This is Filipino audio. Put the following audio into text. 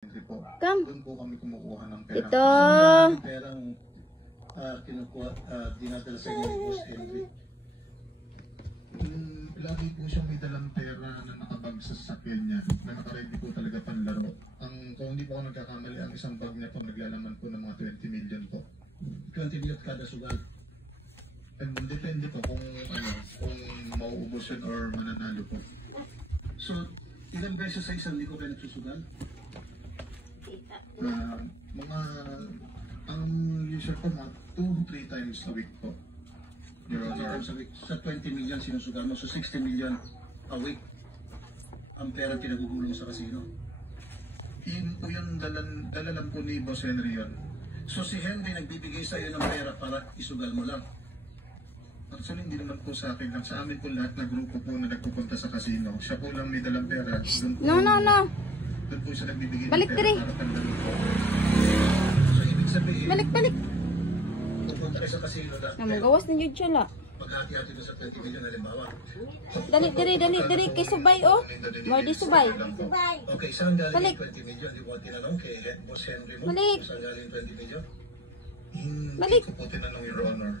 Come. Doon po kami kumukuha ng pera. Ito. Yung perang kinukuha, dinadala sa inyo ni Boss Henry. Lagi po siyang may dalang pera na nakabag sa sasakyan niya, na nakaready po talaga panlaro. Kung hindi po ako nagkakamali, ang isang bag niya po naglalaman po ng mga 20 million po. 20 million kada sugal. And depende po kung mauubos yun or mananalo po. So, ilang beses sa isang linggo kayo nagsusugal? Ang usual po, mga 2-3 times a week po. Your Honor. Sa week, sa 20 million sinusugal mo, so 60 million a week ang pera pinagugulong sa casino. Yun po yung dala lang po ni Boss Henry yun. So si Henry nagbibigay sa iyo ng pera para isugal mo lang. Actually, hindi naman po sa akin lang. Sa amin po lahat na grupo po na nagpupunta sa casino. Siya po lang may dalang pera. Doon po, No. Doon po siya nagbibigay Balik, ng pera Dre. para panlaro po. So ibig sabihin, Balik. pupunta kayo sa casino na Namagawas na yun siya la. maghati-hati doon sa 20 million halimbawa. Dali. Kay subay, oh. More di subay. Okay, saan galing Balik. yung 20 million? Di ko tinanong kay Boss Henry mo. Balik. Saan galing yung 20 million? Hindi Balik. ko po tinanong, Your Honor.